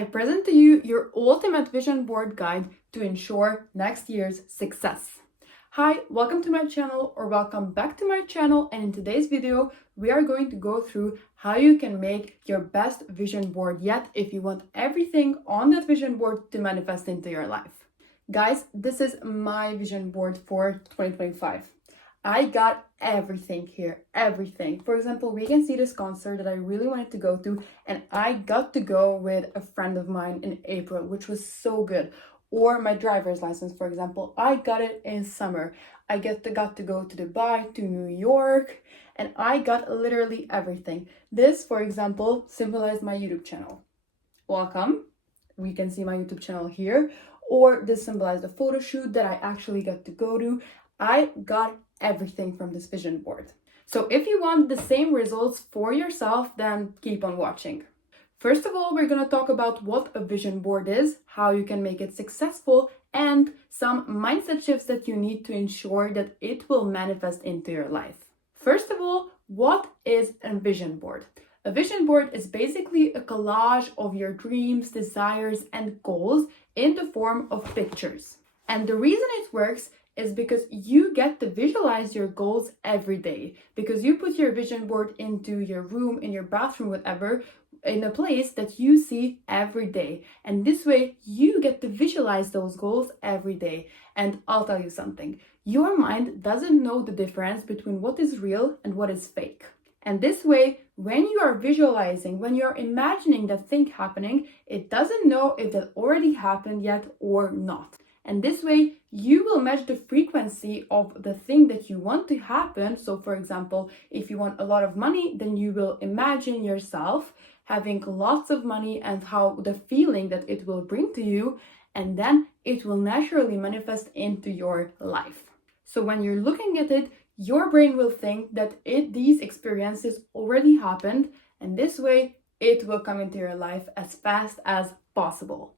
I present to you your ultimate vision board guide to ensure next year's success. Hi, welcome to my channel or welcome back to my channel, and in today's video we are going to go through how you can make your best vision board yet if you want everything on that vision board to manifest into your life. Guys, this is my vision board for 2025. I got everything here, everything. For example, we can see this concert that I really wanted to go to, and I got to go with a friend of mine in April, which was so good. Or my driver's license, for example, I got it in summer. I got to go to Dubai, to New York, and I got literally everything. This, for example, symbolized my YouTube channel. Welcome. We can see my YouTube channel here. Or this symbolized a photo shoot that I actually got to go to. I got everything from this vision board. So if you want the same results for yourself, then keep on watching. First of all, we're going to talk about what a vision board is, how you can make it successful, and some mindset shifts that you need to ensure that it will manifest into your life. First of all, what is a vision board? A vision board is basically a collage of your dreams, desires, and goals in the form of pictures. And the reason it works is because you get to visualize your goals every day, because you put your vision board into your room, in your bathroom, whatever, in a place that you see every day. And this way you get to visualize those goals every day. And I'll tell you something, your mind doesn't know the difference between what is real and what is fake. And this way, when you are visualizing, when you're imagining that thing happening, it doesn't know if that already happened yet or not. And this way, you will match the frequency of the thing that you want to happen. So for example, if you want a lot of money, then you will imagine yourself having lots of money and how the feeling that it will bring to you, and then it will naturally manifest into your life. So when you're looking at it, your brain will think that these experiences already happened, and this way it will come into your life as fast as possible.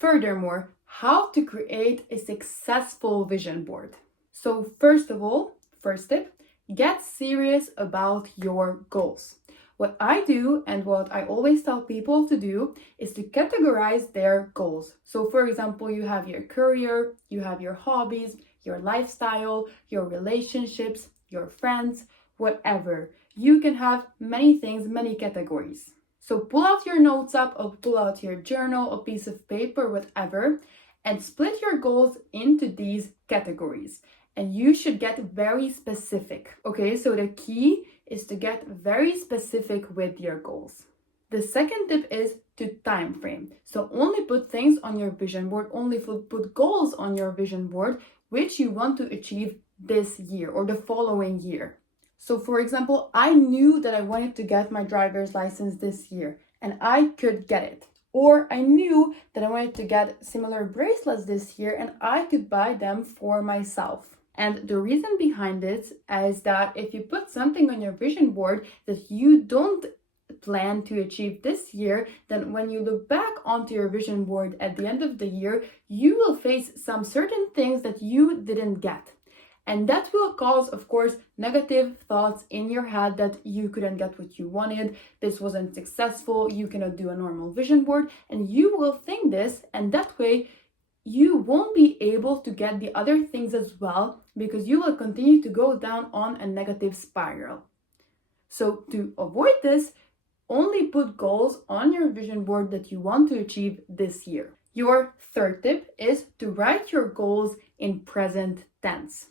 Furthermore, how to create a successful vision board. So first of all, first tip, get serious about your goals. What I do and what I always tell people to do is to categorize their goals. So for example, you have your career, you have your hobbies, your lifestyle, your relationships, your friends, whatever. You can have many things, many categories. So pull out your notes app or pull out your journal, a piece of paper, whatever, and split your goals into these categories. And you should get very specific. Okay, so the key is to get very specific with your goals. The second tip is to time frame. So only put things on your vision board, only put goals on your vision board which you want to achieve this year or the following year. So for example, I knew that I wanted to get my driver's license this year and I could get it. Or I knew that I wanted to get similar bracelets this year and I could buy them for myself. And the reason behind it is that if you put something on your vision board that you don't plan to achieve this year, then when you look back onto your vision board at the end of the year, you will face some certain things that you didn't get. And that will cause, of course, negative thoughts in your head that you couldn't get what you wanted, this wasn't successful, you cannot do a normal vision board, and you will think this, and that way you won't be able to get the other things as well, because you will continue to go down on a negative spiral. So to avoid this, only put goals on your vision board that you want to achieve this year. Your third tip is to write your goals in present tense.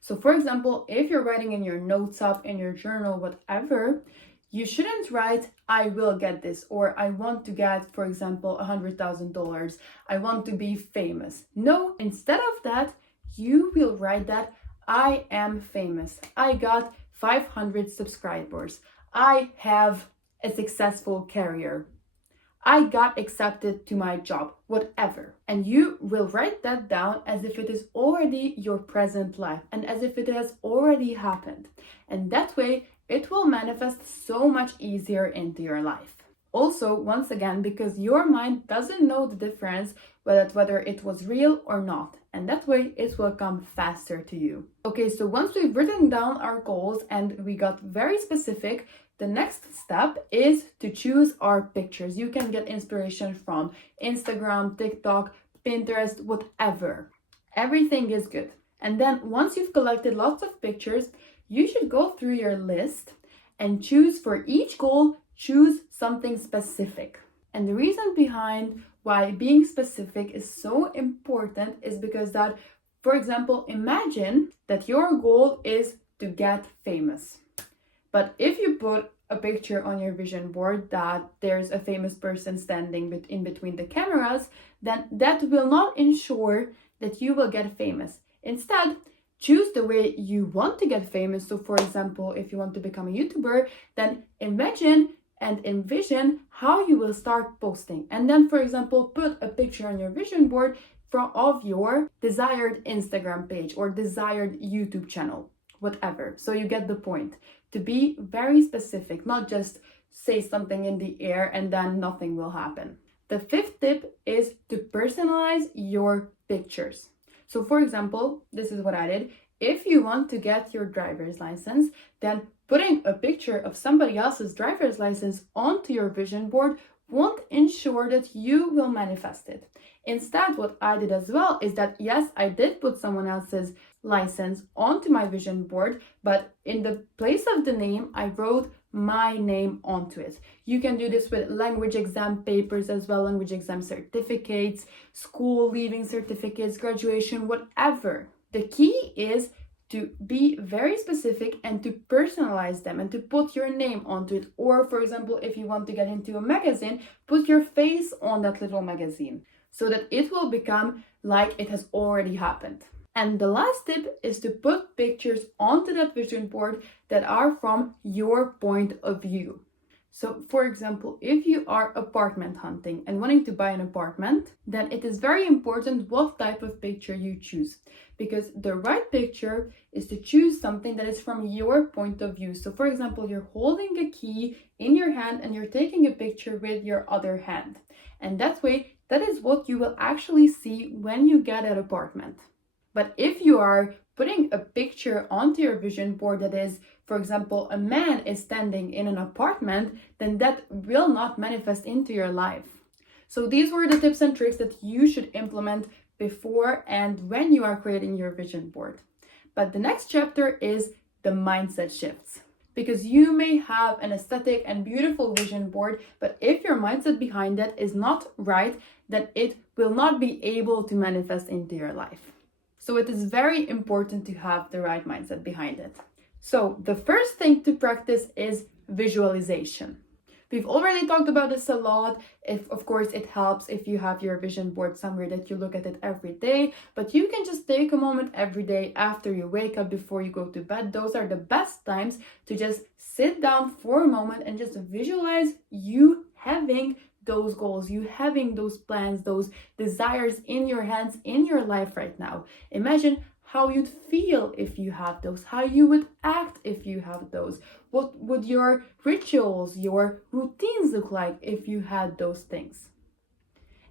So for example, if you're writing in your notes app, in your journal, whatever, you shouldn't write, I will get this, or I want to get, for example, $100,000. I want to be famous. No, instead of that, you will write that I am famous. I got 500 subscribers. I have a successful career. I got accepted to my job, whatever. And you will write that down as if it is already your present life and as if it has already happened. And that way, it will manifest so much easier into your life. Also, once again, because your mind doesn't know the difference whether it was real or not. And that way, it will come faster to you. Okay, so once we've written down our goals and we got very specific, The next step is to choose our pictures. You can get inspiration from Instagram, TikTok, Pinterest, whatever. Everything is good. And then once you've collected lots of pictures, you should go through your list and choose for each goal, choose something specific. And the reason behind why being specific is so important is because that, for example, imagine that your goal is to get famous. But if you put a picture on your vision board that there's a famous person standing in between the cameras, then that will not ensure that you will get famous. Instead, choose the way you want to get famous. So for example, if you want to become a YouTuber, then imagine and envision how you will start posting. And then, for example, put a picture on your vision board of your desired Instagram page or desired YouTube channel, whatever. So you get the point. To be very specific, not just say something in the air and then nothing will happen. The fifth tip is to personalize your pictures. So for example, this is what I did. If you want to get your driver's license, then putting a picture of somebody else's driver's license onto your vision board won't ensure that you will manifest it. Instead, what I did as well is that, yes, I did put someone else's license onto my vision board, but in the place of the name, I wrote my name onto it. You can do this with language exam papers as well, language exam certificates, school leaving certificates, graduation, whatever. The key is to be very specific and to personalize them and to put your name onto it. Or for example, if you want to get into a magazine, put your face on that little magazine so that it will become like it has already happened. And the last tip is to put pictures onto that vision board that are from your point of view. So for example, if you are apartment hunting and wanting to buy an apartment, then it is very important what type of picture you choose, because the right picture is to choose something that is from your point of view. So for example, you're holding a key in your hand and you're taking a picture with your other hand. And that way, that is what you will actually see when you get an apartment. But if you are putting a picture onto your vision board that is, for example, a man is standing in an apartment, then that will not manifest into your life. So these were the tips and tricks that you should implement before and when you are creating your vision board. But the next chapter is the mindset shifts. Because you may have an aesthetic and beautiful vision board, but if your mindset behind it is not right, then it will not be able to manifest into your life. So it is very important to have the right mindset behind it. So the first thing to practice is visualization. We've already talked about this a lot. Of course, it helps if you have your vision board somewhere that you look at it every day, but you can just take a moment every day after you wake up, before you go to bed. Those are the best times to just sit down for a moment and just visualize you having those goals, you having those plans, those desires in your hands, in your life right now. Imagine how you'd feel if you had those, how you would act if you have those. What would your rituals, your routines look like if you had those things?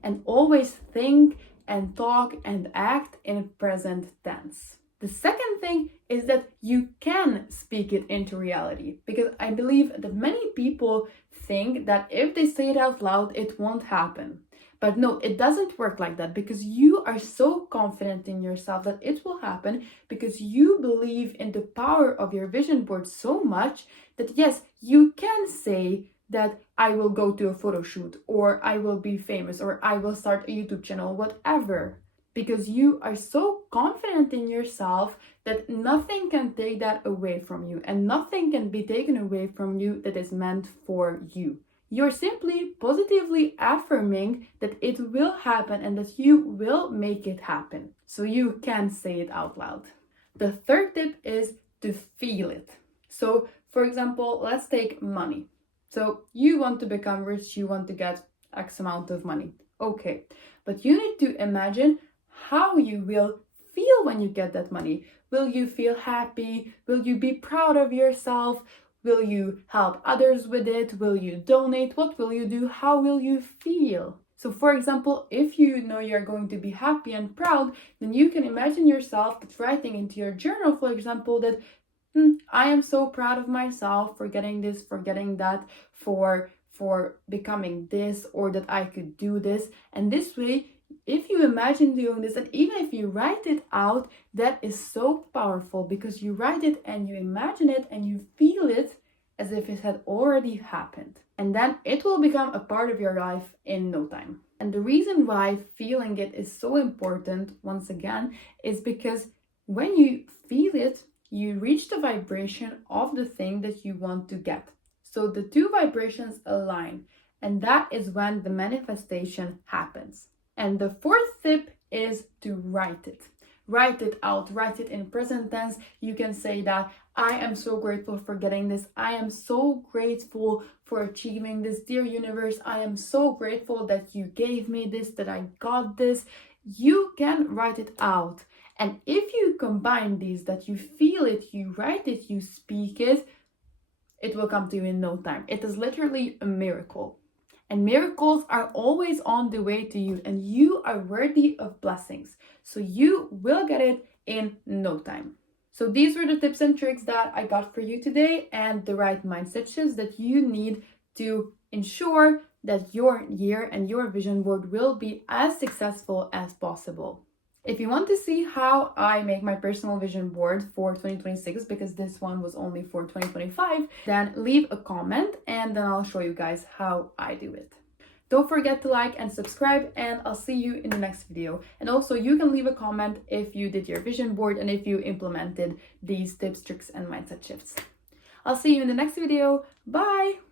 And always think and talk and act in present tense. The second thing is that you can speak it into reality, because I believe that many people think that if they say it out loud, it won't happen. But no, it doesn't work like that, because you are so confident in yourself that it will happen, because you believe in the power of your vision board so much that yes, you can say that I will go to a photo shoot, or I will be famous, or I will start a YouTube channel, whatever. Because you are so confident in yourself that nothing can take that away from you, and nothing can be taken away from you that is meant for you. You're simply positively affirming that it will happen and that you will make it happen. So you can say it out loud. The third tip is to feel it. So for example, let's take money. So you want to become rich, you want to get X amount of money. Okay, but you need to imagine how you will feel when you get that money. Will you feel happy? Will you be proud of yourself? Will you help others with it? Will you donate? What will you do? How will you feel? So for example, if you know you're going to be happy and proud, then you can imagine yourself writing into your journal, for example, that I am so proud of myself for getting this, for getting that, for becoming this, or that I could do this. And this way, if you imagine doing this, and even if you write it out, that is so powerful, because you write it and you imagine it and you feel it as if it had already happened. And then it will become a part of your life in no time. And the reason why feeling it is so important, once again, is because when you feel it, you reach the vibration of the thing that you want to get. So the two vibrations align, and that is when the manifestation happens. And the fourth tip is to write it. Write it out, write it in present tense. You can say that I am so grateful for getting this. I am so grateful for achieving this. Dear universe, I am so grateful that you gave me this, that I got this. You can write it out. And if you combine these, that you feel it, you write it, you speak it, it will come to you in no time. It is literally a miracle. And miracles are always on the way to you, and you are worthy of blessings. So you will get it in no time. So these were the tips and tricks that I got for you today, and the right mindset shifts that you need to ensure that your year and your vision board will be as successful as possible. If you want to see how I make my personal vision board for 2026, because this one was only for 2025, then leave a comment and then I'll show you guys how I do it. Don't forget to like and subscribe, and I'll see you in the next video. And also, you can leave a comment if you did your vision board and if you implemented these tips, tricks, and mindset shifts. I'll see you in the next video. Bye!